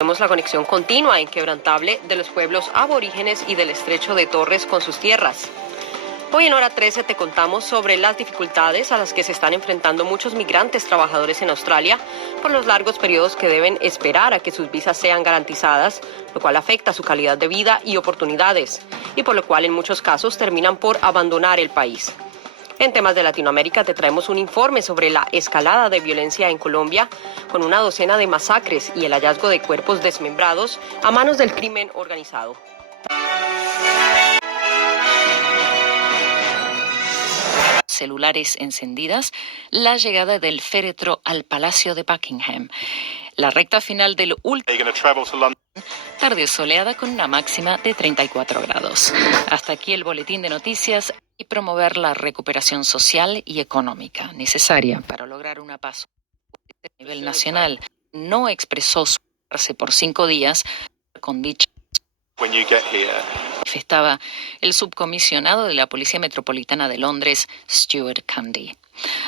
Tenemos la conexión continua e inquebrantable de los pueblos aborígenes y del estrecho de Torres con sus tierras. Hoy en Hora 13 te contamos sobre las dificultades a las que se están enfrentando muchos migrantes trabajadores en Australia por los largos periodos que deben esperar a que sus visas sean garantizadas, lo cual afecta su calidad de vida y oportunidades, y por lo cual en muchos casos terminan por abandonar el país. En temas de Latinoamérica te traemos un informe sobre la escalada de violencia en Colombia, con una docena de masacres y el hallazgo de cuerpos desmembrados a manos del crimen organizado. Celulares encendidas, la llegada del féretro al Palacio de Buckingham, la recta final del tarde soleada con una máxima de 34 grados. Hasta aquí el boletín de noticias y promover la recuperación social y económica necesaria para lograr una paz a nivel nacional. No expresó su fuerza por 5 días con dicha. Manifestaba el subcomisionado de la Policía Metropolitana de Londres, Stuart Cundy.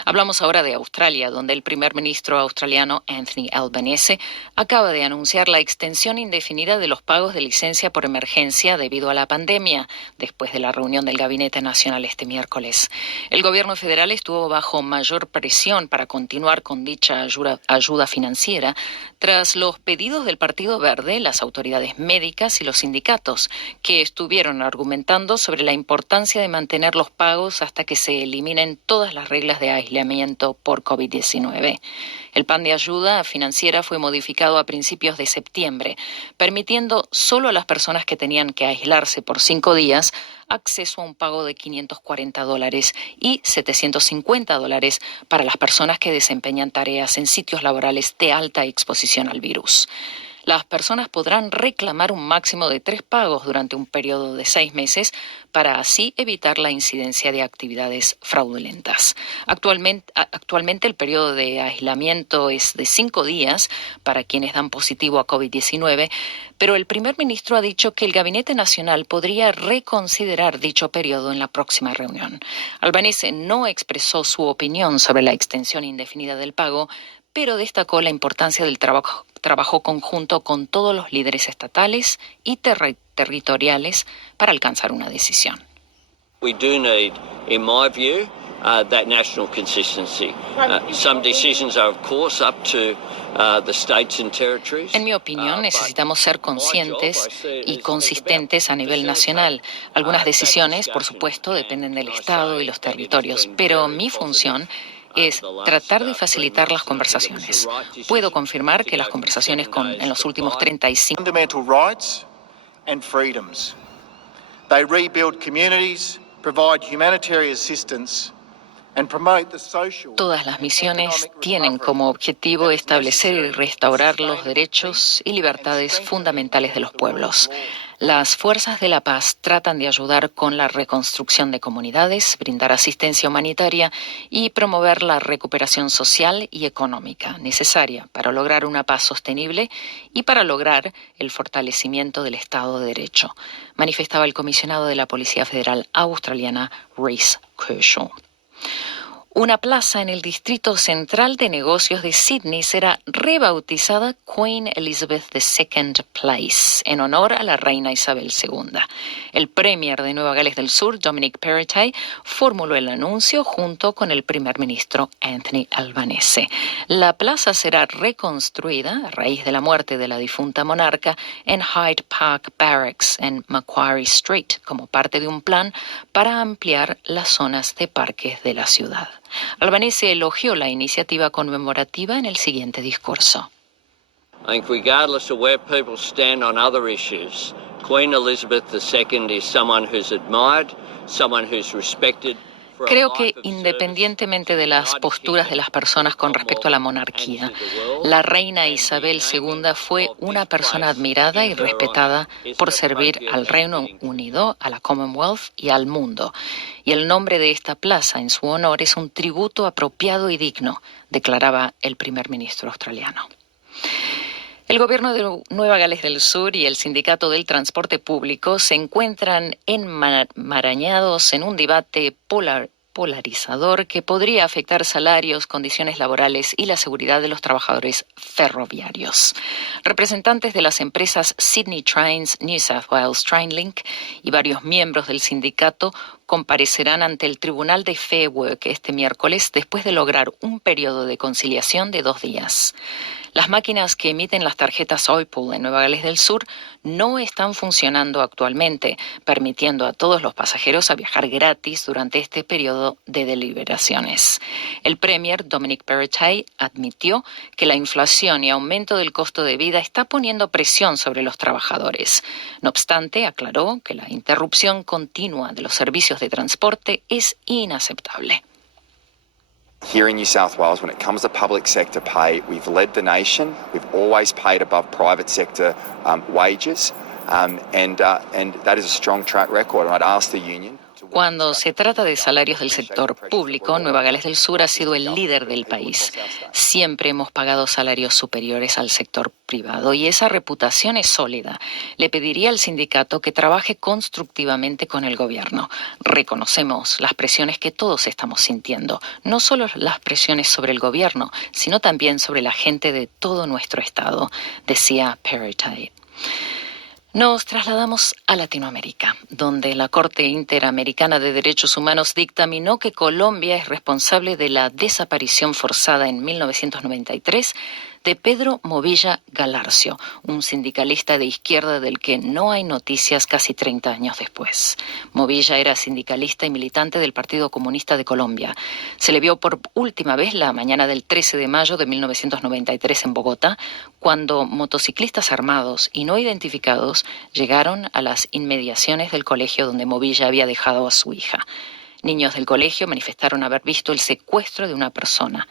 Hablamos ahora de Australia, donde el primer ministro australiano Anthony Albanese acaba de anunciar la extensión indefinida de los pagos de licencia por emergencia debido a la pandemia, después de la reunión del Gabinete Nacional este miércoles. El gobierno federal estuvo bajo mayor presión para continuar con dicha ayuda financiera tras los pedidos del Partido Verde, las autoridades médicas y los sindicatos, que estuvieron argumentando sobre la importancia de mantener los pagos hasta que se eliminen todas las reglas de aislamiento por COVID-19. El plan de ayuda financiera fue modificado a principios de septiembre, permitiendo solo a las personas que tenían que aislarse por 5 días acceso a un pago de $540 y $750 para las personas que desempeñan tareas en sitios laborales de alta exposición al virus. Las personas podrán reclamar un máximo de 3 pagos durante un periodo de 6 meses para así evitar la incidencia de actividades fraudulentas. Actualmente el periodo de aislamiento es de 5 días para quienes dan positivo a COVID-19, pero el primer ministro ha dicho que el Gabinete Nacional podría reconsiderar dicho periodo en la próxima reunión. Albanese no expresó su opinión sobre la extensión indefinida del pago, pero destacó la importancia del trabajo conjunto con todos los líderes estatales y territoriales para alcanzar una decisión. We do need, in my view, that national consistency. Some decisions are, of course, up to the states and territories. En mi opinión, necesitamos ser conscientes y consistentes a nivel nacional. Algunas decisiones, por supuesto, dependen del Estado y los territorios, pero mi función es tratar de facilitar las conversaciones. Puedo confirmar que las conversaciones en los últimos 35 fundamental rights and freedoms. They rebuild communities, provide humanitarian assistance and promote the social. Todas las misiones tienen como objetivo establecer y restaurar los derechos y libertades fundamentales de los pueblos. Las fuerzas de la paz tratan de ayudar con la reconstrucción de comunidades, brindar asistencia humanitaria y promover la recuperación social y económica necesaria para lograr una paz sostenible y para lograr el fortalecimiento del Estado de Derecho, manifestaba el comisionado de la Policía Federal australiana, Reece Kershaw. Una plaza en el distrito central de negocios de Sydney será rebautizada Queen Elizabeth II Place en honor a la reina Isabel II. El premier de Nueva Gales del Sur, Dominic Perrottet, formuló el anuncio junto con el primer ministro Anthony Albanese. La plaza será reconstruida a raíz de la muerte de la difunta monarca en Hyde Park Barracks en Macquarie Street, como parte de un plan para ampliar las zonas de parques de la ciudad. Albanese elogió la iniciativa conmemorativa en el siguiente discurso. I think regardless of where people stand on other issues, Queen Elizabeth II is someone who's admired, someone who's respected. Creo que independientemente de las posturas de las personas con respecto a la monarquía, la reina Isabel II fue una persona admirada y respetada por servir al Reino Unido, a la Commonwealth y al mundo. Y el nombre de esta plaza en su honor es un tributo apropiado y digno, declaraba el primer ministro australiano. El gobierno de Nueva Gales del Sur y el sindicato del transporte público se encuentran enmarañados en un debate polarizador que podría afectar salarios, condiciones laborales y la seguridad de los trabajadores ferroviarios. Representantes de las empresas Sydney Trains, New South Wales Trainlink y varios miembros del sindicato comparecerán ante el Tribunal de Fair Work este miércoles después de lograr un periodo de conciliación de 2 días. Las máquinas que emiten las tarjetas OIPOL en Nueva Gales del Sur no están funcionando actualmente, permitiendo a todos los pasajeros a viajar gratis durante este periodo de deliberaciones. El Premier Dominic Perrottet admitió que la inflación y aumento del costo de vida está poniendo presión sobre los trabajadores. No obstante, aclaró que la interrupción continua de los servicios de transporte es inaceptable. Here in New South Wales, when it comes to public sector pay, we've led the nation. We've always paid above private sector wages, and that is a strong track record. And I'd ask the union. Cuando se trata de salarios del sector público, Nueva Gales del Sur ha sido el líder del país. Siempre hemos pagado salarios superiores al sector privado y esa reputación es sólida. Le pediría al sindicato que trabaje constructivamente con el gobierno. Reconocemos las presiones que todos estamos sintiendo, no solo las presiones sobre el gobierno, sino también sobre la gente de todo nuestro estado, decía Perrottet. Nos trasladamos a Latinoamérica, donde la Corte Interamericana de Derechos Humanos dictaminó que Colombia es responsable de la desaparición forzada en 1993 de Pedro Movilla Galarcio, un sindicalista de izquierda del que no hay noticias casi 30 años después. Movilla era sindicalista y militante del Partido Comunista de Colombia. Se le vio por última vez la mañana del 13 de mayo de 1993 en Bogotá, cuando motociclistas armados y no identificados llegaron a las inmediaciones del colegio donde Movilla había dejado a su hija. Niños del colegio manifestaron haber visto el secuestro de una persona.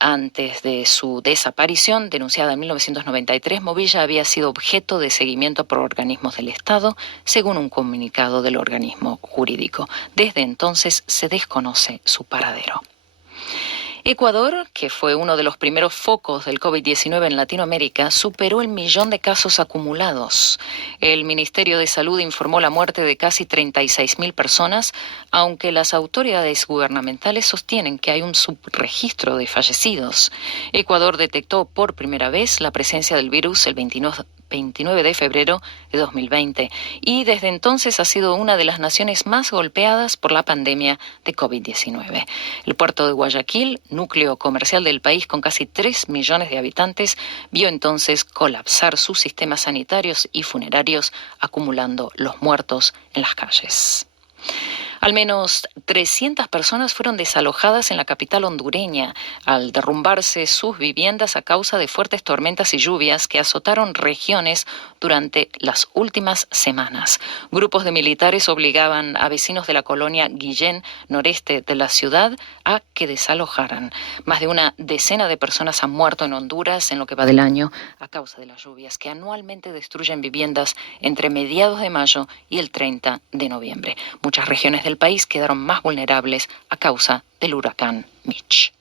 Antes de su desaparición, denunciada en 1993, Movilla había sido objeto de seguimiento por organismos del Estado, según un comunicado del organismo jurídico. Desde entonces se desconoce su paradero. Ecuador, que fue uno de los primeros focos del COVID-19 en Latinoamérica, superó el 1.000.000 de casos acumulados. El Ministerio de Salud informó la muerte de casi 36.000 personas, aunque las autoridades gubernamentales sostienen que hay un subregistro de fallecidos. Ecuador detectó por primera vez la presencia del virus el 29 de febrero de 2020 y desde entonces ha sido una de las naciones más golpeadas por la pandemia de COVID-19. El puerto de Guayaquil, núcleo comercial del país con casi 3 millones de habitantes, vio entonces colapsar sus sistemas sanitarios y funerarios, acumulando los muertos en las calles. Al menos 300 personas fueron desalojadas en la capital hondureña al derrumbarse sus viviendas a causa de fuertes tormentas y lluvias que azotaron regiones durante las últimas semanas. Grupos de militares obligaban a vecinos de la colonia Guillén, noreste de la ciudad, a que desalojaran. Más de una decena de personas han muerto en Honduras en lo que va del año a causa de las lluvias que anualmente destruyen viviendas entre mediados de mayo y el 30 de noviembre. Muchas regiones del país quedaron más vulnerables a causa del huracán Mitch.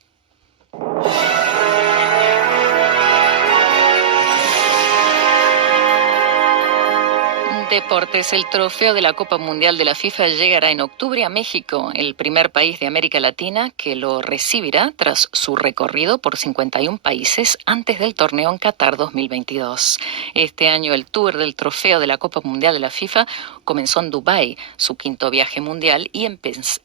Deportes. El trofeo de la Copa Mundial de la FIFA llegará en octubre a México, el primer país de América Latina que lo recibirá tras su recorrido por 51 países antes del torneo en Qatar 2022. Este año el tour del trofeo de la Copa Mundial de la FIFA comenzó en Dubái, su quinto viaje mundial, y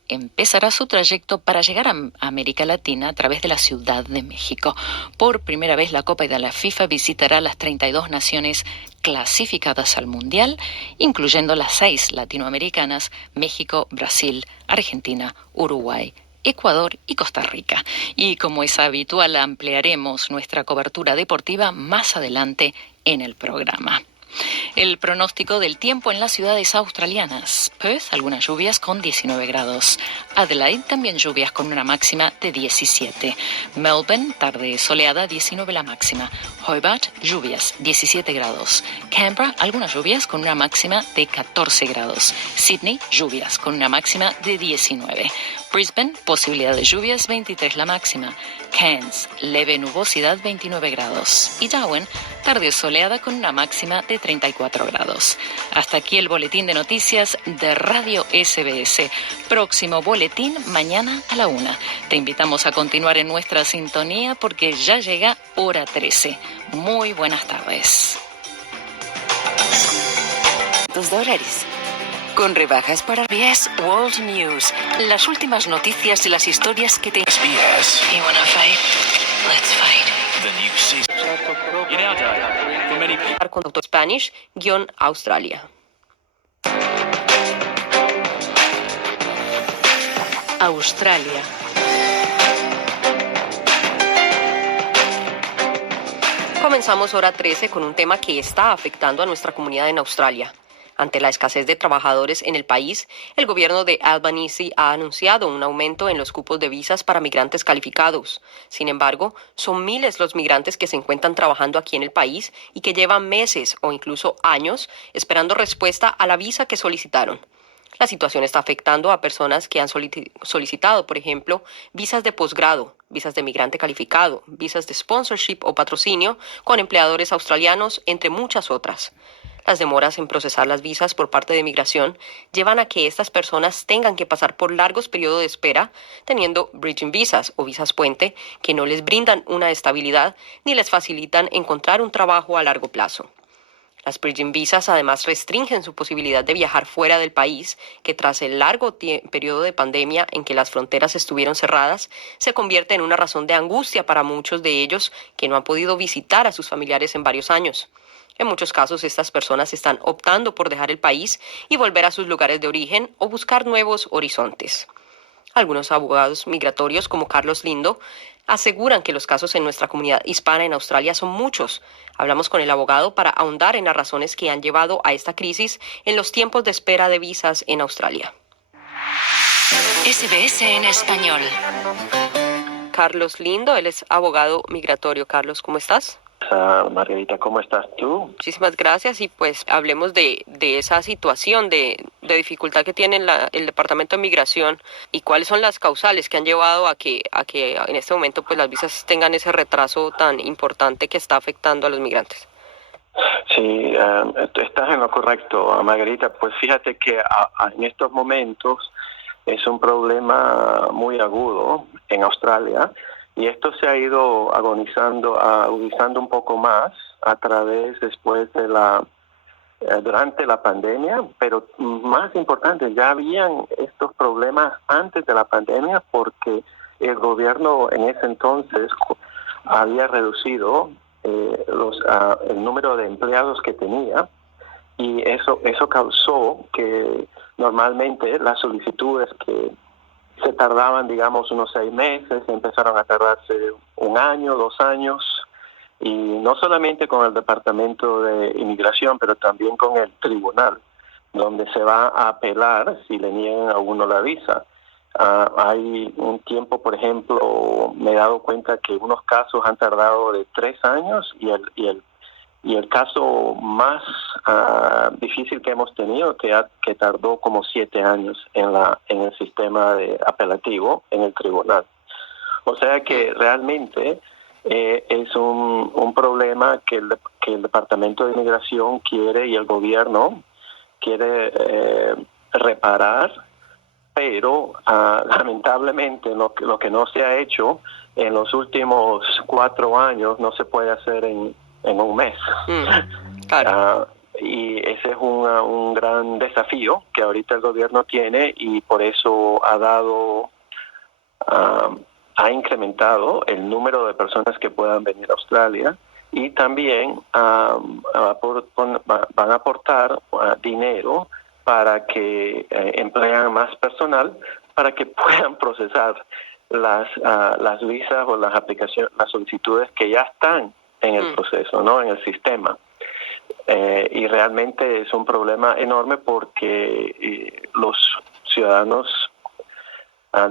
empezará su trayecto para llegar a América Latina a través de la Ciudad de México. Por primera vez la Copa de la FIFA visitará las 32 naciones clasificadas al Mundial, incluyendo las 6 latinoamericanas: México, Brasil, Argentina, Uruguay, Ecuador y Costa Rica. Y como es habitual, ampliaremos nuestra cobertura deportiva más adelante en el programa. El pronóstico del tiempo en las ciudades australianas: Perth, algunas lluvias con 19 grados. Adelaide, también lluvias con una máxima de 17. Melbourne, tarde soleada, 19 la máxima. Hobart, lluvias, 17 grados. Canberra, algunas lluvias con una máxima de 14 grados. Sydney, lluvias con una máxima de 19. Brisbane, posibilidad de lluvias, 23 la máxima. Cairns, leve nubosidad, 29 grados. Y Darwin, tarde soleada con una máxima de 34 grados. Hasta aquí el boletín de noticias de Radio SBS. Próximo boletín mañana a la 1. Te invitamos a continuar en nuestra sintonía porque ya llega hora 13. Muy buenas tardes. $2. Con rebajas para SBS World News. Las últimas noticias y las historias que te... SBS. You wanna fight? Let's fight. The new season. In our day, for many people. Con Doctor Spanish, Australia. Australia. Comenzamos hora 13 con un tema que está afectando a nuestra comunidad en Australia. Ante la escasez de trabajadores en el país, el gobierno de Albanese ha anunciado un aumento en los cupos de visas para migrantes calificados. Sin embargo, son miles los migrantes que se encuentran trabajando aquí en el país y que llevan meses o incluso años esperando respuesta a la visa que solicitaron. La situación está afectando a personas que han solicitado, por ejemplo, visas de posgrado, visas de migrante calificado, visas de sponsorship o patrocinio con empleadores australianos, entre muchas otras. Las demoras en procesar las visas por parte de migración llevan a que estas personas tengan que pasar por largos periodos de espera, teniendo bridging visas o visas puente que no les brindan una estabilidad ni les facilitan encontrar un trabajo a largo plazo. Las bridging visas además restringen su posibilidad de viajar fuera del país, que tras el largo periodo de pandemia en que las fronteras estuvieron cerradas, se convierte en una razón de angustia para muchos de ellos que no han podido visitar a sus familiares en varios años. En muchos casos, estas personas están optando por dejar el país y volver a sus lugares de origen o buscar nuevos horizontes. Algunos abogados migratorios, como Carlos Lindo, aseguran que los casos en nuestra comunidad hispana en Australia son muchos. Hablamos con el abogado para ahondar en las razones que han llevado a esta crisis en los tiempos de espera de visas en Australia. SBS en español. Carlos Lindo, él es abogado migratorio. Carlos, ¿cómo estás? Margarita, ¿cómo estás tú? Muchísimas gracias y pues hablemos de esa situación de dificultad que tiene el Departamento de Migración y cuáles son las causales que han llevado a que en este momento pues las visas tengan ese retraso tan importante que está afectando a los migrantes. Sí, estás en lo correcto, Margarita. Pues fíjate que en estos momentos es un problema muy agudo en Australia. Y esto se ha ido agudizando un poco más después de durante la pandemia, pero más importante, ya habían estos problemas antes de la pandemia porque el gobierno en ese entonces había reducido el número de empleados que tenía y eso causó que normalmente las solicitudes que se tardaban, digamos, unos 6 meses, empezaron a tardarse 1 año, 2 años, y no solamente con el Departamento de Inmigración, pero también con el tribunal, donde se va a apelar si le niegan a uno la visa. Hay un tiempo, por ejemplo, me he dado cuenta que unos casos han tardado de 3 años y el caso más difícil que hemos tenido que tardó como 7 años en el sistema apelativo en el tribunal. O sea que realmente es un problema que el Departamento de Inmigración quiere y el gobierno quiere reparar, pero lamentablemente lo que no se ha hecho en los últimos 4 años no se puede hacer en un mes. Claro. Y ese es un gran desafío que ahorita el gobierno tiene y por eso ha incrementado el número de personas que puedan venir a Australia y también van a aportar dinero para que emplean más personal para que puedan procesar las visas o las aplicaciones, las solicitudes que ya están en el proceso, ¿no? En el sistema. Y realmente es un problema enorme porque los ciudadanos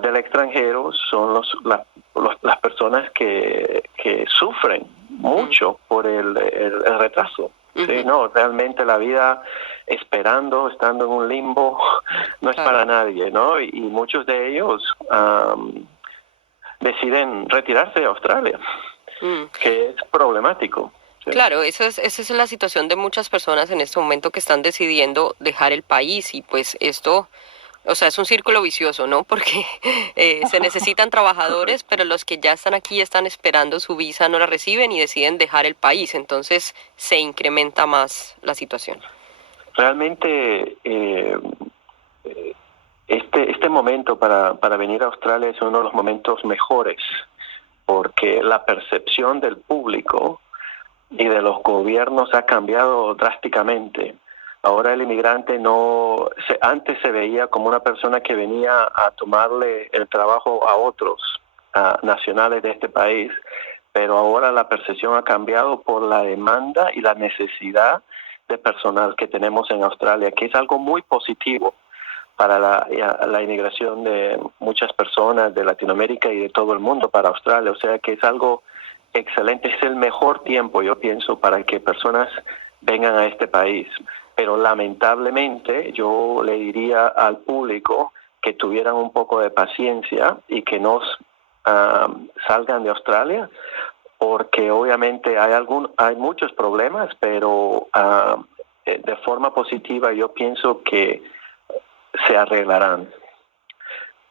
del extranjero son las personas que sufren mucho por el retraso. Sí, no, realmente la vida estando en un limbo, no es para nadie, ¿no? Y muchos de ellos deciden retirarse de Australia, que es problemático. Sí. Claro, esa es la situación de muchas personas en este momento que están decidiendo dejar el país y pues esto, o sea, es un círculo vicioso, ¿no? Porque se necesitan trabajadores, pero los que ya están aquí están esperando su visa, no la reciben y deciden dejar el país, entonces se incrementa más la situación. Realmente este momento para venir a Australia es uno de los momentos mejores, porque la percepción del público y de los gobiernos ha cambiado drásticamente. Ahora el inmigrante antes se veía como una persona que venía a tomarle el trabajo a otros nacionales de este país, pero ahora la percepción ha cambiado por la demanda y la necesidad de personal que tenemos en Australia, que es algo muy positivo para la inmigración de muchas personas de Latinoamérica y de todo el mundo para Australia. O sea que es algo excelente, es el mejor tiempo, yo pienso, para que personas vengan a este país. Pero lamentablemente yo le diría al público que tuvieran un poco de paciencia y que no salgan de Australia, porque obviamente hay muchos problemas, pero de forma positiva yo pienso que se arreglarán.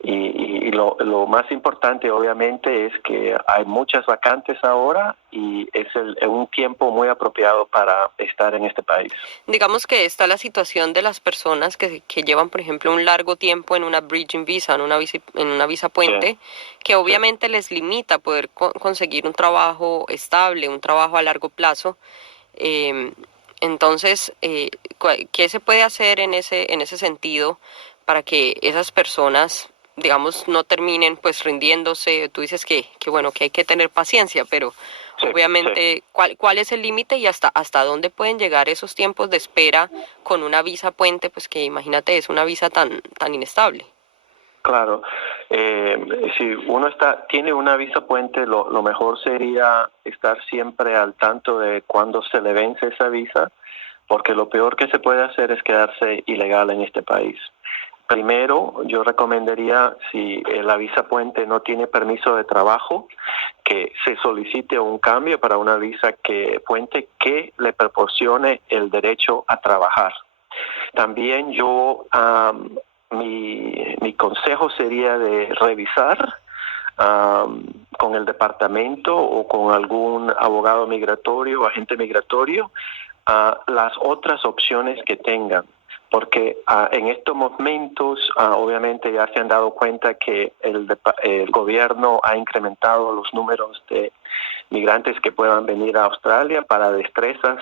Y lo más importante obviamente es que hay muchas vacantes ahora y es un tiempo muy apropiado para estar en este país. Digamos que está la situación de las personas que llevan, por ejemplo, un largo tiempo en una bridging visa, en una visa puente, que obviamente les limita poder conseguir un trabajo estable, un trabajo a largo plazo. Entonces, ¿qué se puede hacer en ese sentido para que esas personas, digamos, no terminen pues rindiéndose? Tú dices que bueno, que hay que tener paciencia, pero obviamente, ¿cuál es el límite y hasta dónde pueden llegar esos tiempos de espera con una visa puente? Pues que imagínate, es una visa tan inestable. Claro, si uno tiene una visa puente, lo mejor sería estar siempre al tanto de cuándo se le vence esa visa, porque lo peor que se puede hacer es quedarse ilegal en este país. Primero, yo recomendaría, si la visa puente no tiene permiso de trabajo, que se solicite un cambio para una visa puente que le proporcione el derecho a trabajar. También mi consejo sería de revisar con el departamento o con algún abogado migratorio o agente migratorio las otras opciones que tengan, porque en estos momentos obviamente ya se han dado cuenta que el gobierno ha incrementado los números de migrantes que puedan venir a Australia para destrezas.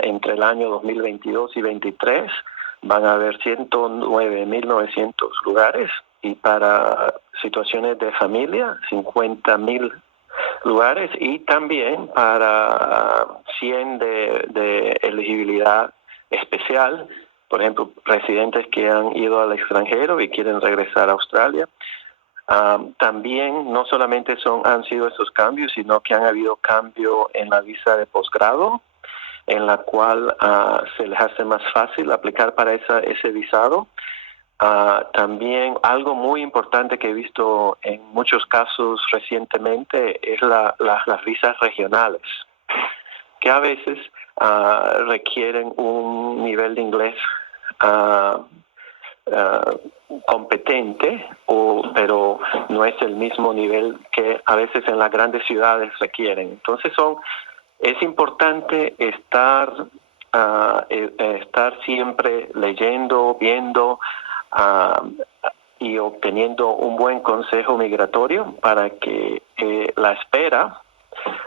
Entre el año 2022 y 2023 van a haber 109.900 lugares, y para situaciones de familia 50.000 lugares, y también para 100 de elegibilidad especial, por ejemplo, residentes que han ido al extranjero y quieren regresar a Australia. También no solamente han sido esos cambios, sino que han habido cambio en la visa de posgrado, en la cual se les hace más fácil aplicar para ese visado. También algo muy importante que he visto en muchos casos recientemente es las visas regionales, que a veces requieren un nivel de inglés competente, pero no es el mismo nivel que a veces en las grandes ciudades requieren. Entonces es importante estar siempre leyendo, viendo y obteniendo un buen consejo migratorio para que la espera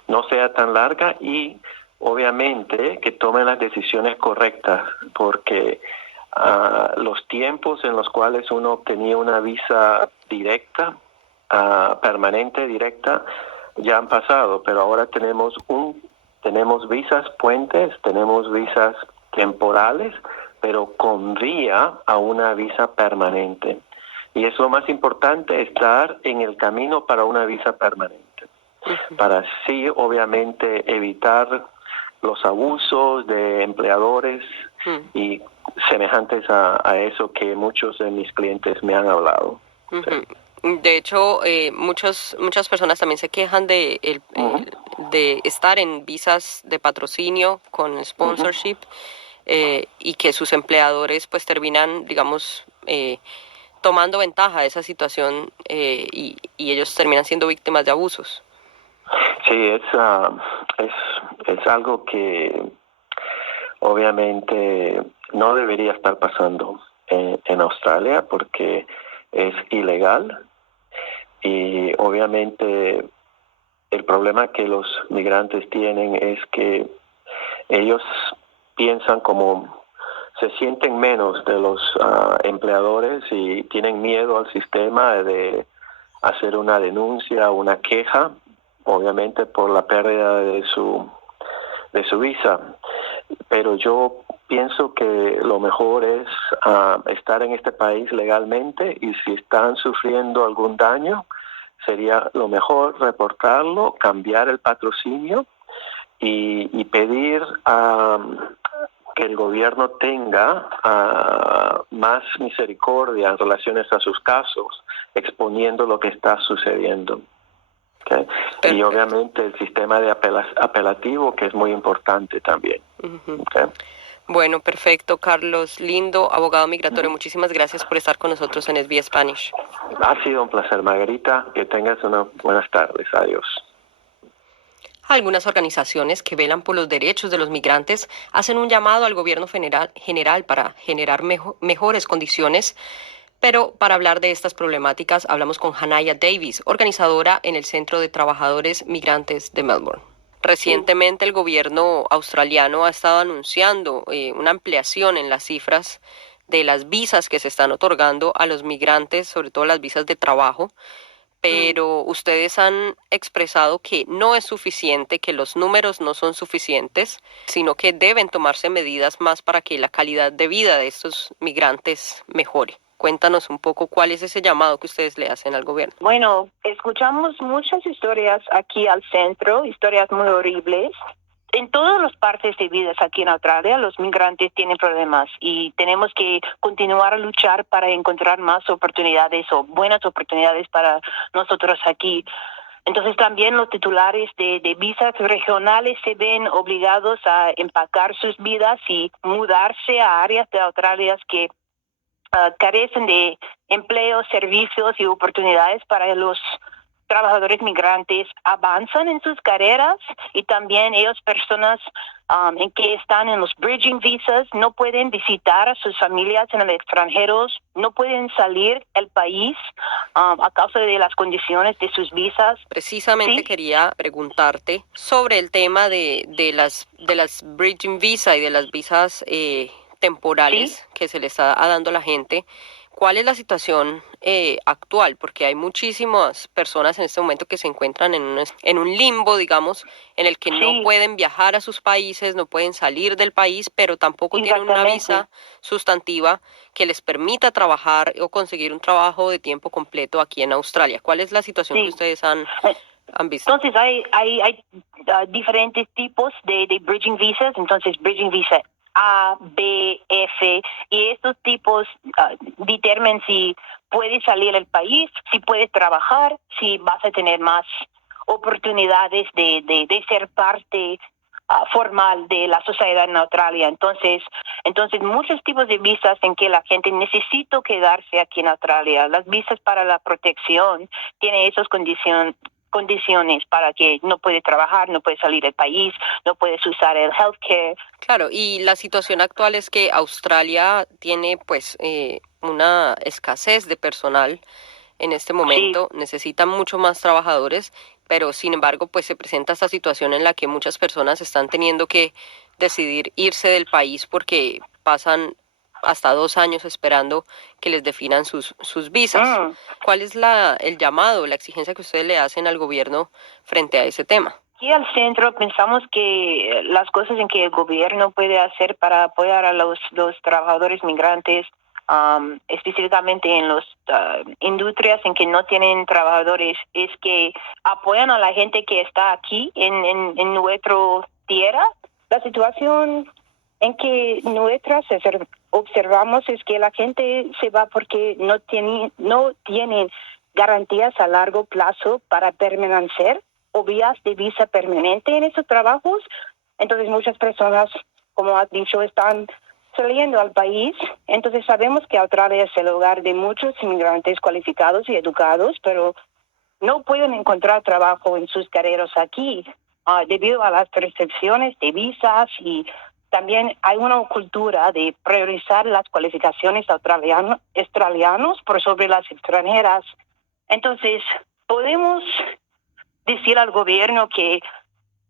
no sea tan larga, y obviamente que tomen las decisiones correctas, porque los tiempos en los cuales uno obtenía una visa directa, permanente directa, ya han pasado, pero ahora tenemos visas puentes, tenemos visas temporales, pero con vía a una visa permanente. Y es lo más importante, estar en el camino para una visa permanente, para así obviamente evitar los abusos de empleadores y semejantes a eso que muchos de mis clientes me han hablado. Sí. De hecho, muchas personas también se quejan de estar en visas de patrocinio con sponsorship y que sus empleadores pues terminan, digamos, tomando ventaja de esa situación y ellos terminan siendo víctimas de abusos. Sí, es algo que obviamente no debería estar pasando en Australia porque es ilegal y obviamente el problema que los migrantes tienen es que ellos piensan como se sienten menos de los empleadores y tienen miedo al sistema de hacer una denuncia, una queja, obviamente por la pérdida de su visa. Pero yo pienso que lo mejor es estar en este país legalmente y si están sufriendo algún daño, sería lo mejor reportarlo, cambiar el patrocinio y pedir que el gobierno tenga más misericordia en relaciones a sus casos, exponiendo lo que está sucediendo. ¿Okay? Y obviamente el sistema de apelativo, que es muy importante también. ¿Okay? Bueno, perfecto. Carlos Lindo, abogado migratorio, muchísimas gracias por estar con nosotros en SBS Spanish. Ha sido un placer, Margarita. Que tengas unas buenas tardes. Adiós. Algunas organizaciones que velan por los derechos de los migrantes hacen un llamado al gobierno general para generar mejores condiciones. Pero para hablar de estas problemáticas hablamos con Hanaya Davis, organizadora en el Centro de Trabajadores Migrantes de Melbourne. Recientemente el gobierno australiano ha estado anunciando una ampliación en las cifras de las visas que se están otorgando a los migrantes, sobre todo las visas de trabajo. Pero ustedes han expresado que no es suficiente, que los números no son suficientes, sino que deben tomarse medidas más para que la calidad de vida de estos migrantes mejore. Cuéntanos un poco cuál es ese llamado que ustedes le hacen al gobierno. Bueno, escuchamos muchas historias aquí al centro, historias muy horribles. En todas las partes de vidas aquí en Australia, los migrantes tienen problemas y tenemos que continuar a luchar para encontrar más oportunidades o buenas oportunidades para nosotros aquí. Entonces también los titulares de visas regionales se ven obligados a empacar sus vidas y mudarse a áreas de Australia que carecen de empleo, servicios y oportunidades para los trabajadores migrantes avanzan en sus carreras y también ellos personas en que están en los bridging visas no pueden visitar a sus familias en el extranjero, no pueden salir del país a causa de las condiciones de sus visas. Precisamente ¿sí? Quería preguntarte sobre el tema de las bridging visa y de las visas temporales ¿sí? Que se le está dando a la gente. ¿Cuál es la situación actual? Porque hay muchísimas personas en este momento que se encuentran en un limbo, digamos, en el que no pueden viajar a sus países, no pueden salir del país, pero tampoco tienen una visa sustantiva que les permita trabajar o conseguir un trabajo de tiempo completo aquí en Australia. ¿Cuál es la situación que ustedes han visto? Entonces, hay diferentes tipos de bridging visas. Entonces, bridging visa A, B, F, y estos tipos determinan si puedes salir del país, si puedes trabajar, si vas a tener más oportunidades de ser parte formal de la sociedad en Australia. Entonces muchos tipos de visas en que la gente necesita quedarse aquí en Australia. Las visas para la protección tienen esas condiciones para que no puedes trabajar, no puedes salir del país, no puedes usar el healthcare. Claro, y la situación actual es que Australia tiene pues una escasez de personal en este momento, necesitan mucho más trabajadores, pero sin embargo pues se presenta esta situación en la que muchas personas están teniendo que decidir irse del país porque pasan hasta 2 años esperando que les definan sus visas. ¿Cuál es el llamado, la exigencia que ustedes le hacen al gobierno frente a ese tema? Aquí al centro pensamos que las cosas en que el gobierno puede hacer para apoyar a los trabajadores migrantes, específicamente en las industrias en que no tienen trabajadores, es que apoyan a la gente que está aquí en nuestra tierra. La situación en que nosotras observamos es que la gente se va porque no tienen garantías a largo plazo para permanecer o vías de visa permanente en esos trabajos. Entonces muchas personas, como has dicho, están saliendo al país. Entonces sabemos que Australia es el hogar de muchos inmigrantes cualificados y educados, pero no pueden encontrar trabajo en sus carreras aquí debido a las restricciones de visas, y también hay una cultura de priorizar las cualificaciones australianos por sobre las extranjeras. Entonces, podemos decir al gobierno que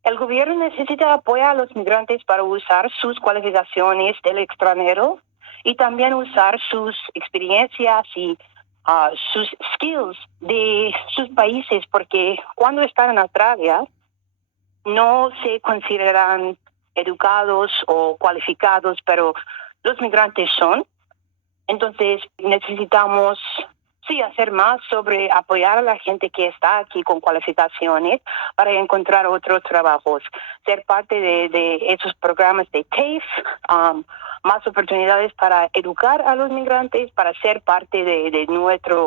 el gobierno necesita apoyar a los migrantes para usar sus cualificaciones del extranjero y también usar sus experiencias y sus skills de sus países, porque cuando están en Australia no se consideran educados o cualificados, pero los migrantes son. Entonces necesitamos hacer más sobre apoyar a la gente que está aquí con cualificaciones para encontrar otros trabajos, ser parte de esos programas de TAFE, más oportunidades para educar a los migrantes, para ser parte de nuestra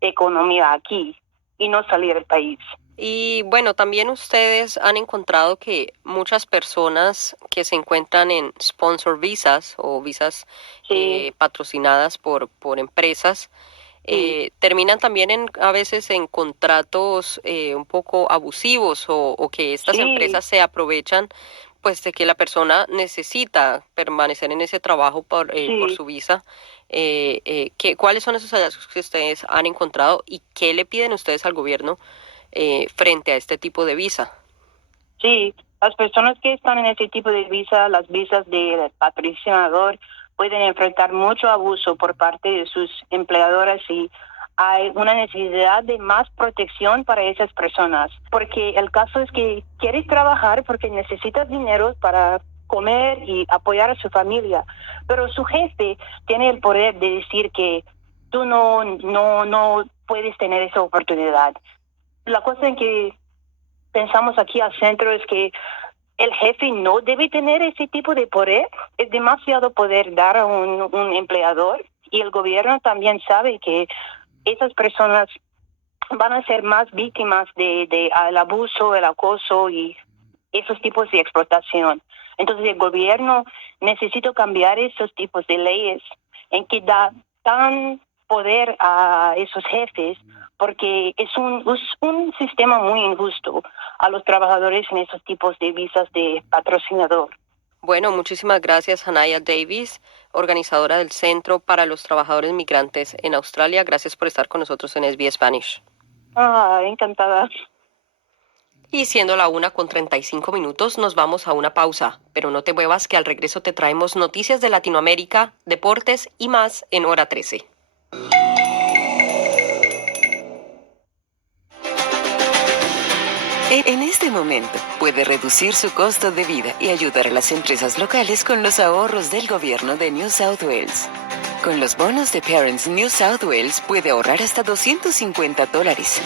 economía aquí y no salir del país. Y bueno, también ustedes han encontrado que muchas personas que se encuentran en sponsor visas o visas patrocinadas por empresas, terminan también a veces en contratos un poco abusivos o que estas empresas se aprovechan pues de que la persona necesita permanecer en ese trabajo por su visa. ¿Cuáles son esos hallazgos que ustedes han encontrado y qué le piden ustedes al gobierno frente a este tipo de visa? Sí, las personas que están en ese tipo de visa, las visas de patrocinador, pueden enfrentar mucho abuso por parte de sus empleadoras, y hay una necesidad de más protección para esas personas, porque el caso es que quieres trabajar porque necesitas dinero para comer y apoyar a su familia, pero su jefe tiene el poder de decir que tú no puedes tener esa oportunidad. La cosa en que pensamos aquí al centro es que el jefe no debe tener ese tipo de poder. Es demasiado poder dar a un empleador, y el gobierno también sabe que esas personas van a ser más víctimas de el abuso, el acoso y esos tipos de explotación. Entonces el gobierno necesita cambiar esos tipos de leyes en que da tan poder a esos jefes, porque es un sistema muy injusto a los trabajadores en esos tipos de visas de patrocinador. Bueno, muchísimas gracias, Hanaya Davis, organizadora del Centro para los Trabajadores Migrantes en Australia. Gracias por estar con nosotros en SBS Spanish. Encantada. Y siendo la 1:35, nos vamos a una pausa. Pero no te muevas, que al regreso te traemos noticias de Latinoamérica, deportes y más en Hora 13. En este momento puede reducir su costo de vida y ayudar a las empresas locales con los ahorros del gobierno de New South Wales. Con los bonos de Parents New South Wales puede ahorrar hasta $250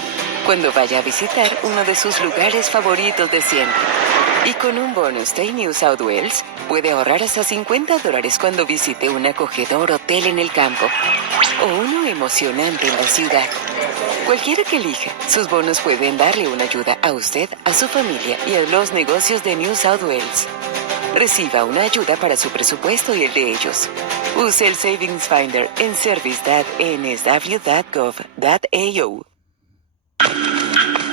cuando vaya a visitar uno de sus lugares favoritos de siempre. Y con un bono Stay New South Wales puede ahorrar hasta $50 cuando visite un acogedor hotel en el campo o uno emocionante en la ciudad. Cualquiera que elija, sus bonos pueden darle una ayuda a usted, a su familia y a los negocios de New South Wales. Reciba una ayuda para su presupuesto y el de ellos. Use el Savings Finder en service.nsw.gov.au.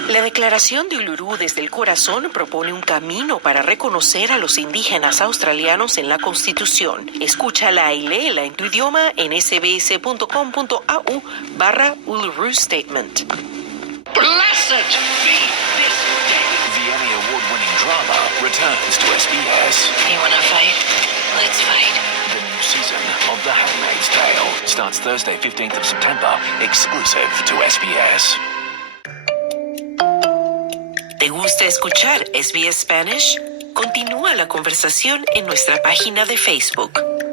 La Declaración de Uluru desde el Corazón propone un camino para reconocer a los indígenas australianos en la Constitución. Escúchala y léela en tu idioma en sbs.com.au/Uluru Statement. Blessed be this day. The Emmy Award-winning drama returns to SBS. You wanna fight? Let's fight. The new season of The Handmaid's Tale starts Thursday, 15th of September, exclusive to SBS. ¿Te gusta escuchar SBS Spanish? Continúa la conversación en nuestra página de Facebook.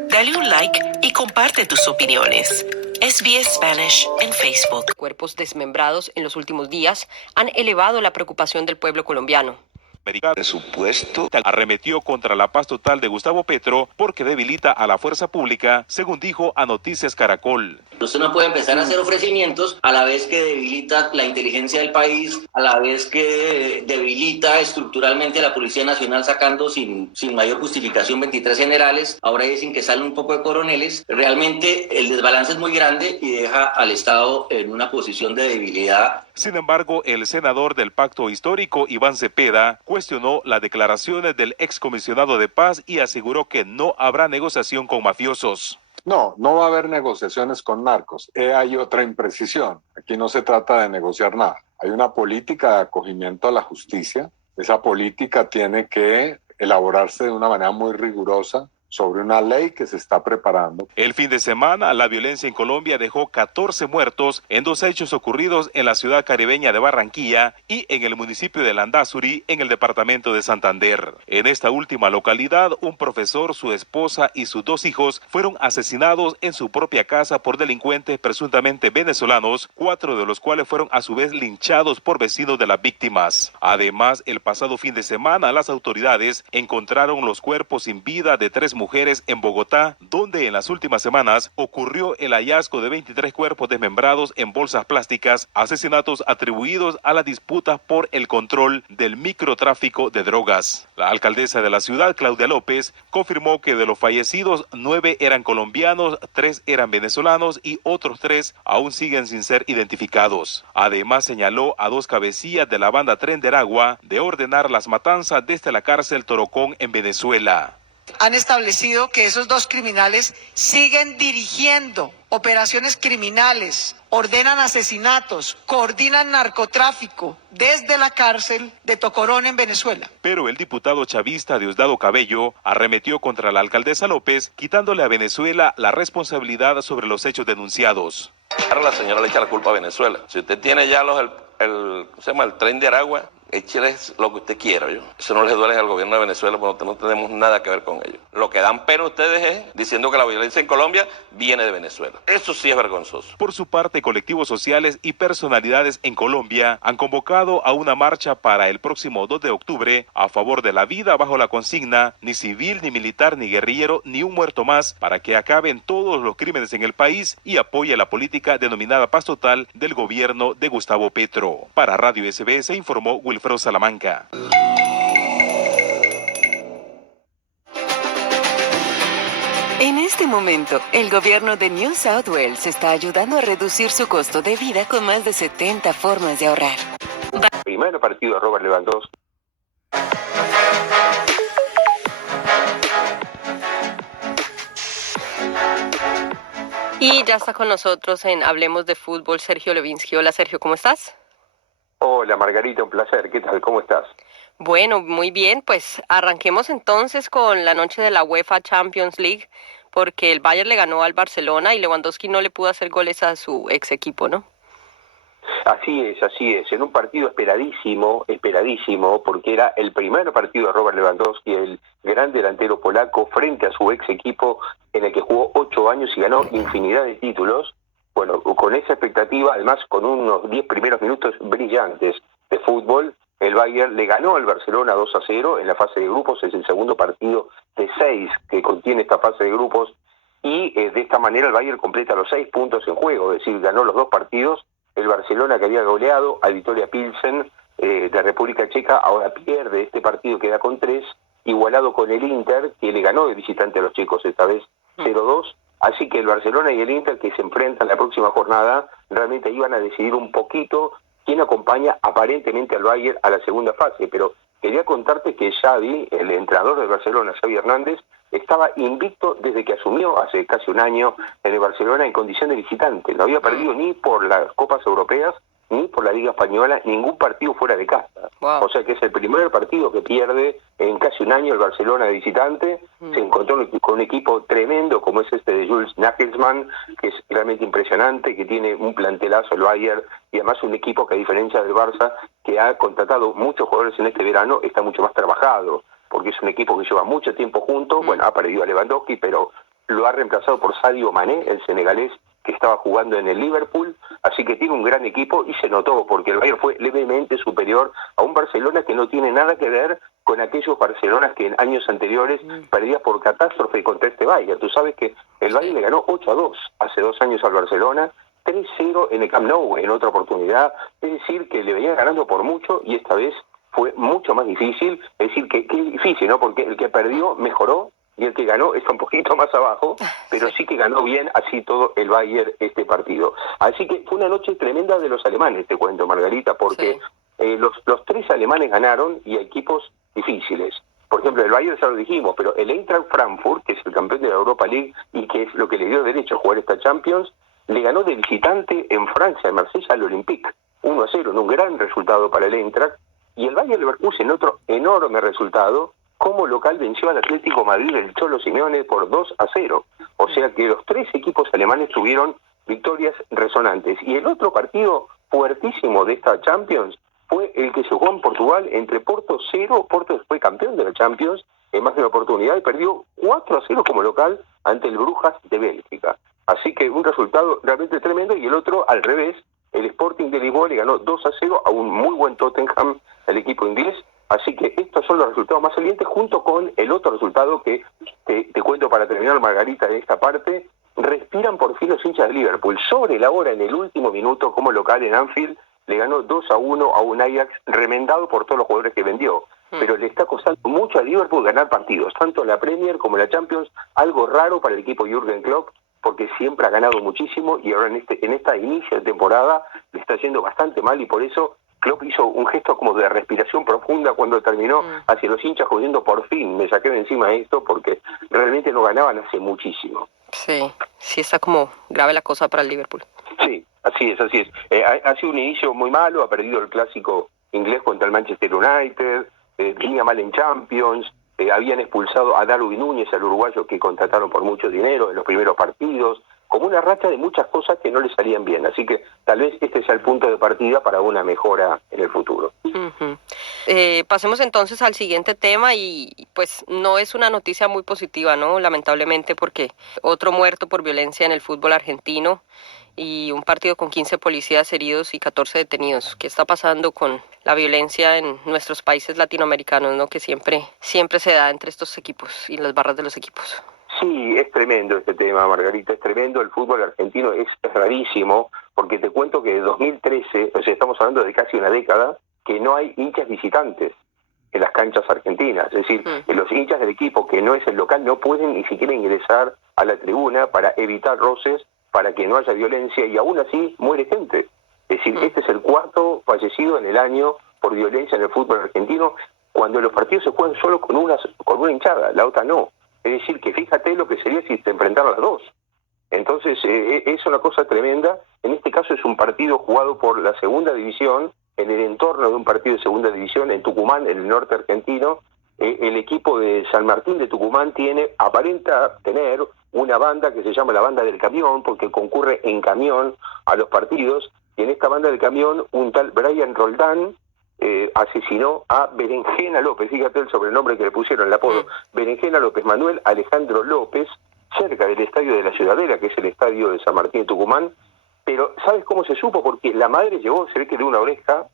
Dale un like y comparte tus opiniones. SBS Spanish en Facebook. Cuerpos desmembrados en los últimos días han elevado la preocupación del pueblo colombiano. Sudamericano. Presupuesto arremetió contra la paz total de Gustavo Petro porque debilita a la fuerza pública, según dijo a Noticias Caracol. Usted no puede empezar a hacer ofrecimientos a la vez que debilita la inteligencia del país, a la vez que debilita estructuralmente a la Policía Nacional sacando sin mayor justificación 23 generales. Ahora dicen que salen un poco de coroneles. Realmente el desbalance es muy grande y deja al Estado en una posición de debilidad. Sin embargo, el senador del Pacto Histórico, Iván Cepeda, cuestionó las declaraciones del excomisionado de paz y aseguró que no habrá negociación con mafiosos. No va a haber negociaciones con narcos. Hay otra imprecisión. Aquí no se trata de negociar nada. Hay una política de acogimiento a la justicia. Esa política tiene que elaborarse de una manera muy rigurosa sobre una ley que se está preparando. El fin de semana, la violencia en Colombia dejó 14 muertos en 2 hechos ocurridos en la ciudad caribeña de Barranquilla y en el municipio de Landazuri, en el departamento de Santander. En esta última localidad, un profesor, su esposa y sus 2 hijos fueron asesinados en su propia casa por delincuentes presuntamente venezolanos, 4 de los cuales fueron a su vez linchados por vecinos de las víctimas. Además, el pasado fin de semana, las autoridades encontraron los cuerpos sin vida de 3 mujeres en Bogotá, donde en las últimas semanas ocurrió el hallazgo de 23 cuerpos desmembrados en bolsas plásticas, asesinatos atribuidos a las disputas por el control del microtráfico de drogas. La alcaldesa de la ciudad, Claudia López, confirmó que de los fallecidos 9 eran colombianos, 3 eran venezolanos y otros 3 aún siguen sin ser identificados. Además, señaló a 2 cabecillas de la banda Tren de Aragua de ordenar las matanzas desde la cárcel Torocón en Venezuela. Han establecido que esos 2 criminales siguen dirigiendo operaciones criminales, ordenan asesinatos, coordinan narcotráfico desde la cárcel de Tocorón en Venezuela. Pero el diputado chavista Diosdado Cabello arremetió contra la alcaldesa López, quitándole a Venezuela la responsabilidad sobre los hechos denunciados. Ahora la señora le echa la culpa a Venezuela. Si usted tiene ya el Tren de Aragua, écheles lo que usted quiera. Eso no les duele al gobierno de Venezuela porque no tenemos nada que ver con ello. Lo que dan pena ustedes es diciendo que la violencia en Colombia viene de Venezuela. Eso sí es vergonzoso. Por su parte, colectivos sociales y personalidades en Colombia han convocado a una marcha para el próximo 2 de octubre a favor de la vida bajo la consigna ni civil, ni militar, ni guerrillero, ni un muerto más, para que acaben todos los crímenes en el país y apoye la política denominada paz total del gobierno de Gustavo Petro. Para Radio SBS informó Wilfredo Salamanca. En este momento, el gobierno de New South Wales está ayudando a reducir su costo de vida con más de 70 formas de ahorrar. Primero partido de Robert Lewandowski. Y ya está con nosotros en Hablemos de Fútbol Sergio Levinsky. Hola Sergio, ¿cómo estás? Hola Margarita, un placer. ¿Qué tal? ¿Cómo estás? Bueno, muy bien, pues arranquemos entonces con la noche de la UEFA Champions League, porque el Bayern le ganó al Barcelona y Lewandowski no le pudo hacer goles a su ex equipo, ¿no? Así es. En un partido esperadísimo, porque era el primer partido de Robert Lewandowski, el gran delantero polaco, frente a su ex equipo en el que jugó 8 años y ganó infinidad de títulos. Bueno, con esa expectativa, además con unos 10 primeros minutos brillantes de fútbol, el Bayern le ganó al Barcelona 2-0 en la fase de grupos. Es el segundo partido de 6 que contiene esta fase de grupos y de esta manera el Bayern completa los 6 puntos en juego, es decir, ganó los 2 partidos. El Barcelona, que había goleado al Victoria Pilsen de República Checa, ahora pierde este partido, queda con 3, igualado con el Inter, que le ganó de visitante a los checos esta vez 0-2. Así que el Barcelona y el Inter, que se enfrentan la próxima jornada, realmente iban a decidir un poquito quién acompaña aparentemente al Bayern a la segunda fase. Pero quería contarte que Xavi, el entrenador del Barcelona, Xavi Hernández, estaba invicto desde que asumió hace casi un año en el Barcelona en condición de visitante. No había perdido ni por las Copas Europeas ni por la Liga Española ningún partido fuera de casa. Wow. O sea que es el primer partido que pierde en casi un año el Barcelona de visitante. Se encontró con un equipo tremendo como es este de Jules Nagelsmann, que es realmente impresionante, que tiene un plantelazo el Bayern y además un equipo que, a diferencia del Barça, que ha contratado muchos jugadores en este verano, está mucho más trabajado, porque es un equipo que lleva mucho tiempo junto. Bueno, ha perdido a Lewandowski, pero lo ha reemplazado por Sadio Mané, el senegalés, que estaba jugando en el Liverpool, así que tiene un gran equipo y se notó porque el Bayern fue levemente superior a un Barcelona que no tiene nada que ver con aquellos Barcelonas que en años anteriores perdía por catástrofe contra este Bayern. Tú sabes que el Bayern le ganó 8-2 hace 2 años al Barcelona, 3-0 en el Camp Nou en otra oportunidad, es decir, que le venía ganando por mucho y esta vez fue mucho más difícil, es decir, que difícil, ¿no? Porque el que perdió mejoró y el que ganó está un poquito más abajo, pero sí que ganó bien así todo el Bayern este partido. Así que fue una noche tremenda de los alemanes, te cuento, Margarita, porque los 3 alemanes ganaron y a equipos difíciles. Por ejemplo, el Bayern ya lo dijimos, pero el Eintracht Frankfurt, que es el campeón de la Europa League y que es lo que le dio derecho a jugar esta Champions, le ganó de visitante en Francia, en Marsella, al Olympique, 1-0, en un gran resultado para el Eintracht, y el Bayer Leverkusen, otro enorme resultado, como local venció al Atlético Madrid del Cholo Simeone por 2-0. O sea que los 3 equipos alemanes tuvieron victorias resonantes. Y el otro partido fuertísimo de esta Champions fue el que se jugó en Portugal entre Porto 0, Porto fue campeón de la Champions en más de una oportunidad y perdió 4-0 como local ante el Brujas de Bélgica. Así que un resultado realmente tremendo y el otro al revés, el Sporting de Lisboa le ganó 2-0 a un muy buen Tottenham, el equipo inglés. Así que estos son los resultados más salientes, junto con el otro resultado que te cuento para terminar, Margarita, de esta parte. Respiran por fin los hinchas de Liverpool. Sobre la hora, en el último minuto, como local en Anfield, le ganó 2-1 a un Ajax remendado por todos los jugadores que vendió. Pero le está costando mucho a Liverpool ganar partidos, tanto en la Premier como en la Champions, algo raro para el equipo Jürgen Klopp, porque siempre ha ganado muchísimo y ahora en esta inicio de temporada le está yendo bastante mal y por eso Klopp hizo un gesto como de respiración profunda cuando terminó hacia los hinchas jodiendo por fin, me saqué de encima esto porque realmente no ganaban hace muchísimo. Sí, sí está como grave la cosa para el Liverpool. Sí, así es, así es. Ha sido un inicio muy malo, ha perdido el clásico inglés contra el Manchester United, venía mal en Champions, habían expulsado a Darwin Núñez, al uruguayo que contrataron por mucho dinero en los primeros partidos, como una racha de muchas cosas que no le salían bien. Así que tal vez este sea el punto de partida para una mejora en el futuro. Pasemos entonces al siguiente tema y pues no es una noticia muy positiva, ¿no? Lamentablemente, porque otro muerto por violencia en el fútbol argentino y un partido con 15 policías heridos y 14 detenidos. ¿Qué está pasando con la violencia en nuestros países latinoamericanos, ¿no? Que siempre se da entre estos equipos y las barras de los equipos? Sí, es tremendo este tema, Margarita, es tremendo. El fútbol argentino es rarísimo, porque te cuento que de 2013, o sea, estamos hablando de casi una década, que no hay hinchas visitantes en las canchas argentinas. Es decir, los hinchas del equipo que no es el local no pueden ni siquiera ingresar a la tribuna para evitar roces, para que no haya violencia, y aún así muere gente. Es decir, este es el 4º fallecido en el año por violencia en el fútbol argentino, cuando los partidos se juegan solo con una hinchada, la otra no. Es decir, que fíjate lo que sería si se enfrentaran las dos. Entonces, es una cosa tremenda. En este caso es un partido jugado por la segunda división, en el entorno de un partido de segunda división, en Tucumán, en el norte argentino. El equipo de San Martín de Tucumán aparenta tener una banda que se llama la Banda del Camión, porque concurre en camión a los partidos, y en esta Banda del Camión un tal Brian Roldán asesinó a Berenjena López, fíjate el sobrenombre que le pusieron, el apodo, Berenjena López, Manuel Alejandro López, cerca del estadio de la Ciudadela, que es el estadio de San Martín de Tucumán. Pero ¿sabes cómo se supo? Porque la madre llevó, se ve que de una oreja,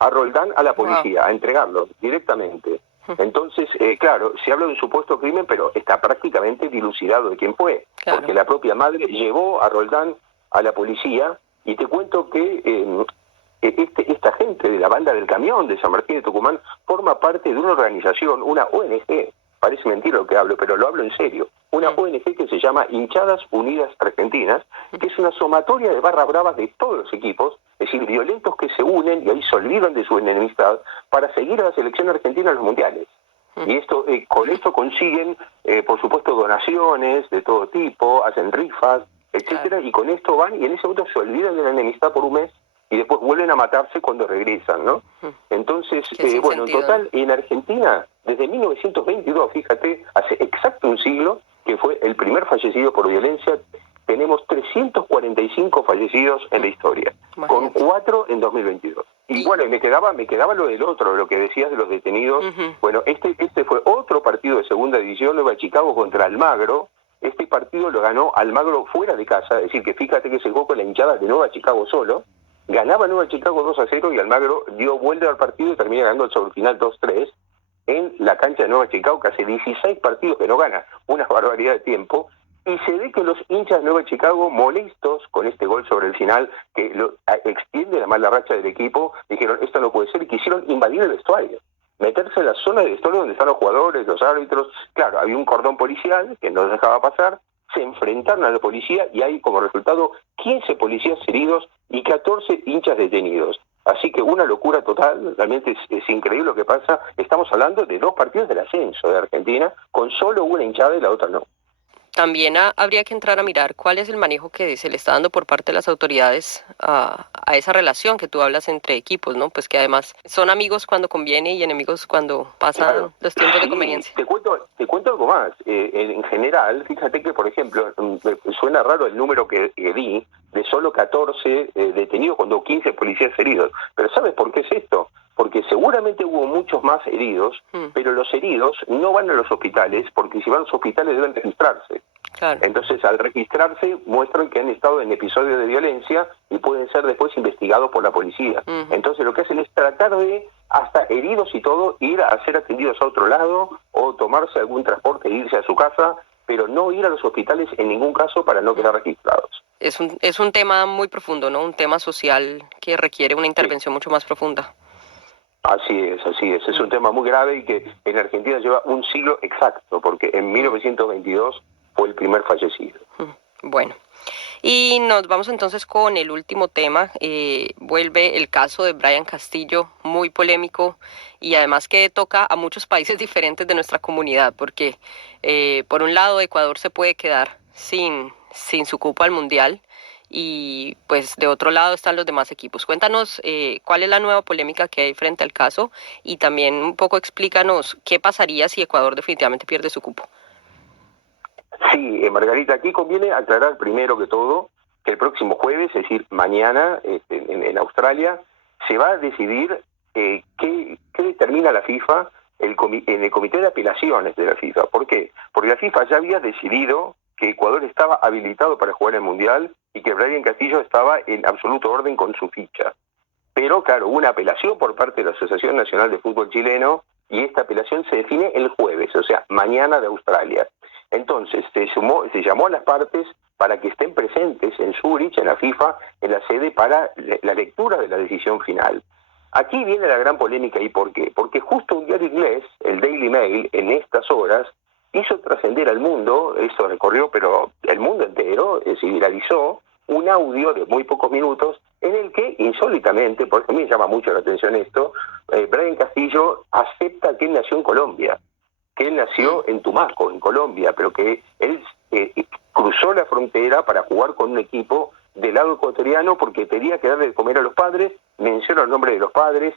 a Roldán a la policía, a entregarlo directamente. Entonces, claro, se habla de un supuesto crimen, pero está prácticamente dilucidado de quién fue, porque la propia madre llevó a Roldán a la policía, y te cuento que esta gente de la Banda del Camión de San Martín de Tucumán forma parte de una organización, una ONG, parece mentira lo que hablo, pero lo hablo en serio, una ONG que se llama Hinchadas Unidas Argentinas, que es una sumatoria de barras bravas de todos los equipos, es decir, violentos que se unen y ahí se olvidan de su enemistad para seguir a la selección argentina en los mundiales. Y esto con esto consiguen, por supuesto, donaciones de todo tipo, hacen rifas, etcétera, y con esto van y en ese momento se olvidan de la enemistad por un mes y después vuelven a matarse cuando regresan, ¿no? Entonces, bueno, en total, en Argentina, desde 1922, fíjate, hace exacto un siglo, que fue el primer fallecido por violencia, tenemos 345 fallecidos en la historia, con 4 en 2022. Y bueno, me quedaba lo del otro, lo que decías de los detenidos. Bueno, este fue otro partido de segunda división, Nueva Chicago contra Almagro, este partido lo ganó Almagro fuera de casa, es decir, que fíjate que se jugó con la hinchada de Nueva Chicago solo, ganaba Nueva Chicago 2-0 y Almagro dio vuelta al partido y termina ganando sobre el final 2-3 en la cancha de Nueva Chicago, que hace 16 partidos que no gana, una barbaridad de tiempo, y se ve que los hinchas de Nueva Chicago, molestos con este gol sobre el final, que extiende la mala racha del equipo, dijeron, esto no puede ser, y quisieron invadir el vestuario, meterse en la zona del vestuario donde están los jugadores, los árbitros. Claro, había un cordón policial que no dejaba pasar, se enfrentaron a la policía y hay como resultado 15 policías heridos y 14 hinchas detenidos. Así que una locura total, realmente es increíble lo que pasa. Estamos hablando de 2 partidos del ascenso de Argentina, con solo una hinchada y la otra no. También habría que entrar a mirar cuál es el manejo que se le está dando por parte de las autoridades a esa relación que tú hablas entre equipos, ¿no? Pues que además son amigos cuando conviene y enemigos cuando pasan los tiempos de conveniencia. Te cuento algo más. En general, fíjate que, por ejemplo, suena raro el número que di de solo 14 detenidos cuando 15 policías heridos. Pero ¿sabes por qué es esto? Porque seguramente hubo muchos más heridos, pero los heridos no van a los hospitales, porque si van a los hospitales deben registrarse. Claro. Entonces, al registrarse, muestran que han estado en episodios de violencia y pueden ser después investigados por la policía. Entonces, lo que hacen es tratar de, hasta heridos y todo, ir a ser atendidos a otro lado o tomarse algún transporte e irse a su casa, pero no ir a los hospitales en ningún caso para no quedar registrados. Es un tema muy profundo, ¿no? Un tema social que requiere una intervención mucho más profunda. Así es. Es un tema muy grave y que en Argentina lleva un siglo exacto, porque en 1922 fue el primer fallecido. Bueno, y nos vamos entonces con el último tema. Vuelve el caso de Bryan Castillo, muy polémico y además que toca a muchos países diferentes de nuestra comunidad, porque por un lado Ecuador se puede quedar sin su cupo al Mundial, y pues de otro lado están los demás equipos. Cuéntanos cuál es la nueva polémica que hay frente al caso y también un poco explícanos qué pasaría si Ecuador definitivamente pierde su cupo. Sí, Margarita, aquí conviene aclarar primero que todo que el próximo jueves, es decir, mañana en Australia, se va a decidir qué determina la FIFA en el Comité de Apelaciones de la FIFA. ¿Por qué? Porque la FIFA ya había decidido que Ecuador estaba habilitado para jugar el Mundial y que Bryan Castillo estaba en absoluto orden con su ficha. Pero, claro, hubo una apelación por parte de la Asociación Nacional de Fútbol Chileno y esta apelación se define el jueves, o sea, mañana de Australia. Entonces, se llamó a las partes para que estén presentes en Zúrich, en la FIFA, en la sede para la lectura de la decisión final. Aquí viene la gran polémica. ¿Y por qué? Porque justo un diario inglés, el Daily Mail, en estas horas, hizo trascender al mundo, esto recorrió pero el mundo entero, se viralizó, un audio de muy pocos minutos en el que, insólitamente, porque a mí me llama mucho la atención esto, Bryan Castillo acepta que él nació en Colombia, que él nació en Tumaco, en Colombia, pero que él cruzó la frontera para jugar con un equipo del lado ecuatoriano porque tenía que darle de comer a los padres, menciona el nombre de los padres,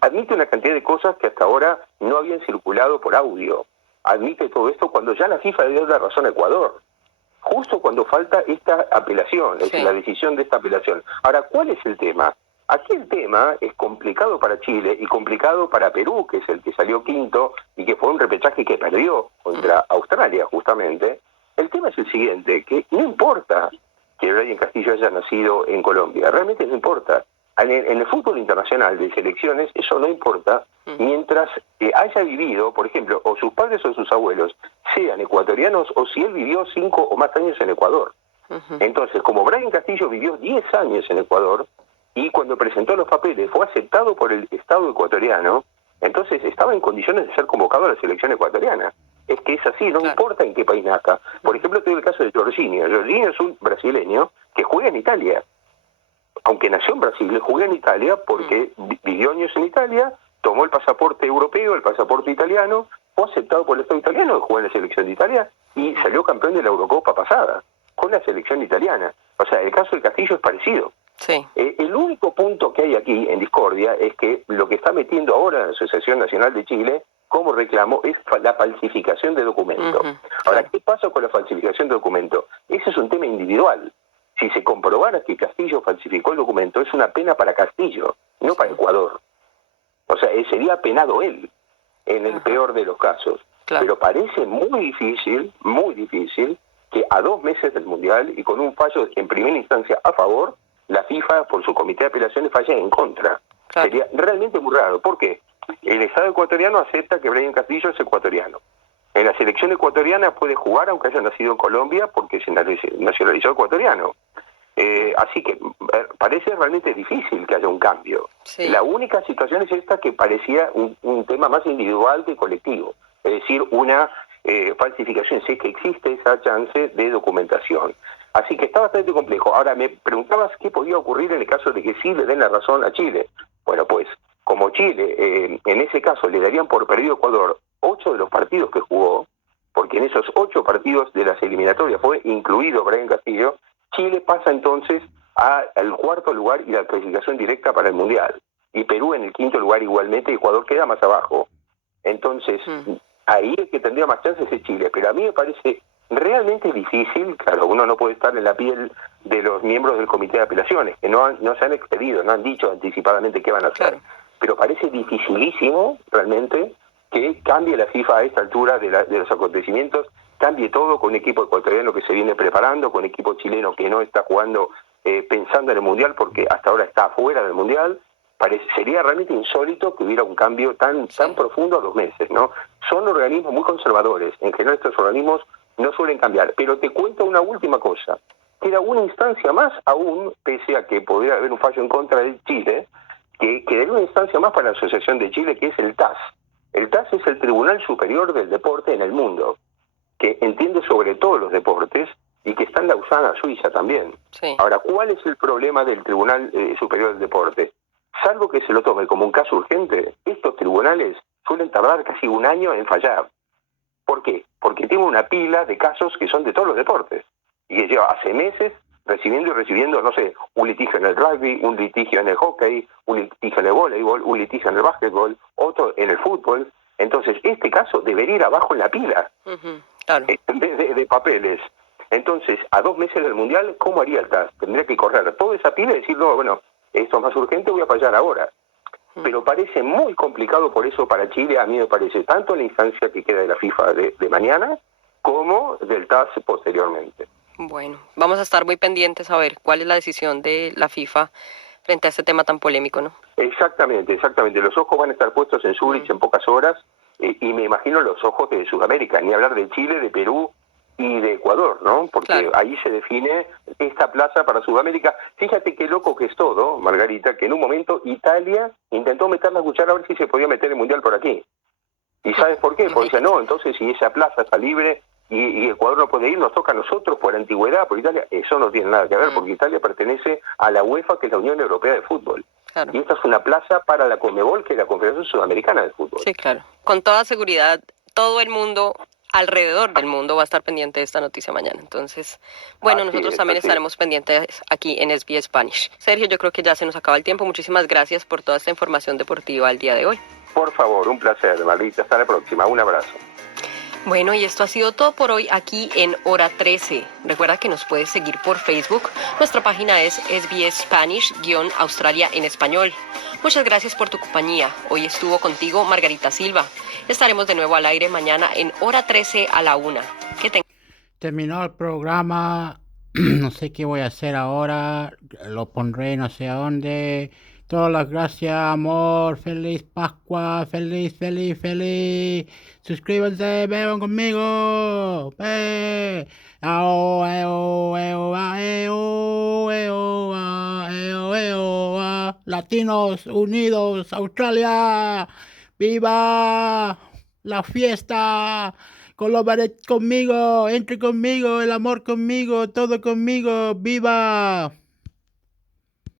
admite una cantidad de cosas que hasta ahora no habían circulado por audio. Admite todo esto cuando ya la FIFA le dio la razón a Ecuador, justo cuando falta esta apelación, es decir, la decisión de esta apelación. Ahora, ¿cuál es el tema? Aquí el tema es complicado para Chile y complicado para Perú, que es el que salió quinto y que fue un repechaje que perdió contra Australia, justamente. El tema es el siguiente, que no importa que Bryan Castillo haya nacido en Colombia, realmente no importa. En el fútbol internacional de selecciones eso no importa mientras haya vivido, por ejemplo, o sus padres o sus abuelos sean ecuatorianos o si él vivió 5 o más años en Ecuador. Entonces, como Bryan Castillo vivió 10 años en Ecuador y cuando presentó los papeles fue aceptado por el Estado ecuatoriano, entonces estaba en condiciones de ser convocado a la selección ecuatoriana. Es que es así, no importa en qué país nazca. Por ejemplo, tengo el caso de Jorginho. Jorginho es un brasileño que juega en Italia. Aunque nació en Brasil, juega en Italia porque vivió años en Italia, tomó el pasaporte europeo, el pasaporte italiano, fue aceptado por el Estado italiano de jugar en la selección de Italia y salió campeón de la Eurocopa pasada con la selección italiana. O sea, el caso del Castillo es parecido. Sí. El único punto que hay aquí en discordia es que lo que está metiendo ahora la Asociación Nacional de Chile como reclamo es la falsificación de documentos. Ahora, ¿qué pasa con la falsificación de documentos? Ese es un tema individual. Si se comprobara que Castillo falsificó el documento, es una pena para Castillo, no para Ecuador. O sea, sería penado él, en el peor de los casos. Claro. Pero parece muy difícil que a 2 meses del Mundial y con un fallo en primera instancia a favor, la FIFA, por su comité de apelaciones, falle en contra. Claro. Sería realmente muy raro. ¿Por qué? El Estado ecuatoriano acepta que Brian Castillo es ecuatoriano. En la selección ecuatoriana puede jugar aunque haya nacido en Colombia porque se nacionalizó ecuatoriano. Así que parece realmente difícil que haya un cambio. Sí. La única situación es esta, que parecía un tema más individual que colectivo. Es decir, una falsificación, si es que existe esa chance de documentación. Así que está bastante complejo. Ahora, me preguntabas qué podía ocurrir en el caso de que sí le den la razón a Chile. Bueno, pues, como Chile, en ese caso, le darían por perdido a Ecuador 8 de los partidos que jugó, porque en esos 8 partidos de las eliminatorias fue incluido Brian Castillo, Chile pasa entonces al cuarto lugar y la clasificación directa para el Mundial. Y Perú en el quinto lugar igualmente, y Ecuador queda más abajo. Entonces, ahí el que tendría más chances es Chile. Pero a mí me parece realmente difícil, claro, uno no puede estar en la piel de los miembros del comité de apelaciones, que no se han expedido, no han dicho anticipadamente qué van a hacer. Claro. Pero parece dificilísimo realmente que cambie la FIFA a esta altura de los acontecimientos, cambie todo con un equipo ecuatoriano que se viene preparando, con un equipo chileno que no está jugando pensando en el Mundial porque hasta ahora está fuera del Mundial. Sería realmente insólito que hubiera un cambio tan profundo a 2 meses, ¿no? Son organismos muy conservadores. En general estos organismos no suelen cambiar. Pero te cuento una última cosa. Queda una instancia más aún, pese a que podría haber un fallo en contra de Chile, que quedaría una instancia más para la Asociación de Chile, que es el TAS. El TAS es el Tribunal Superior del Deporte en el mundo, que entiende sobre todos los deportes y que está en Lausana, Suiza también. Sí. Ahora, ¿cuál es el problema del Tribunal Superior del Deporte? Salvo que se lo tome como un caso urgente, estos tribunales suelen tardar casi 1 año en fallar. ¿Por qué? Porque tiene una pila de casos que son de todos los deportes y que lleva hace meses recibiendo y recibiendo, no sé, un litigio en el rugby, un litigio en el hockey, un litigio en el voleibol, un litigio en el básquetbol, otro en el fútbol. Entonces, este caso debería ir abajo en la pila, claro, en vez de papeles. Entonces, a 2 meses del Mundial, ¿cómo haría el TAS? Tendría que correr toda esa pila y decir, no, bueno, esto es más urgente, voy a fallar ahora. Pero parece muy complicado por eso para Chile, a mí me parece, tanto la instancia que queda de la FIFA de mañana, como del TAS posteriormente. Bueno, vamos a estar muy pendientes a ver cuál es la decisión de la FIFA frente a este tema tan polémico, ¿no? Exactamente. Los ojos van a estar puestos en Zúrich en pocas horas, y me imagino los ojos de Sudamérica, ni hablar de Chile, de Perú y de Ecuador, ¿no? Porque ahí se define esta plaza para Sudamérica. Fíjate qué loco que es todo, Margarita, que en un momento Italia intentó meter la cuchara a ver si se podía meter el Mundial por aquí. ¿Y sabes por qué? Porque dice, no, entonces si esa plaza está libre y Ecuador no puede ir, nos toca a nosotros por antigüedad, por Italia. Eso no tiene nada que ver, porque Italia pertenece a la UEFA, que es la Unión Europea de Fútbol. Claro. Y esta es una plaza para la CONMEBOL, que es la Confederación Sudamericana de Fútbol. Sí, claro. Con toda seguridad, todo el mundo, alrededor del mundo, va a estar pendiente de esta noticia mañana. Entonces, bueno, nosotros también estaremos pendientes aquí en SBS Spanish. Sergio, yo creo que ya se nos acaba el tiempo. Muchísimas gracias por toda esta información deportiva el día de hoy. Por favor, un placer, Margarita. Hasta la próxima. Un abrazo. Bueno, y esto ha sido todo por hoy aquí en Hora 13. Recuerda que nos puedes seguir por Facebook. Nuestra página es SBS Spanish-Australia en español. Muchas gracias por tu compañía. Hoy estuvo contigo Margarita Silva. Estaremos de nuevo al aire mañana en Hora 13 a la 1. Terminó el programa. No sé qué voy a hacer ahora. Lo pondré no sé a dónde. Todas las gracias, amor, feliz Pascua, feliz. Suscríbanse, beban conmigo. Latinos Unidos, Australia. ¡Viva la fiesta! Colaborad conmigo, entre conmigo, el amor conmigo, todo conmigo. ¡Viva!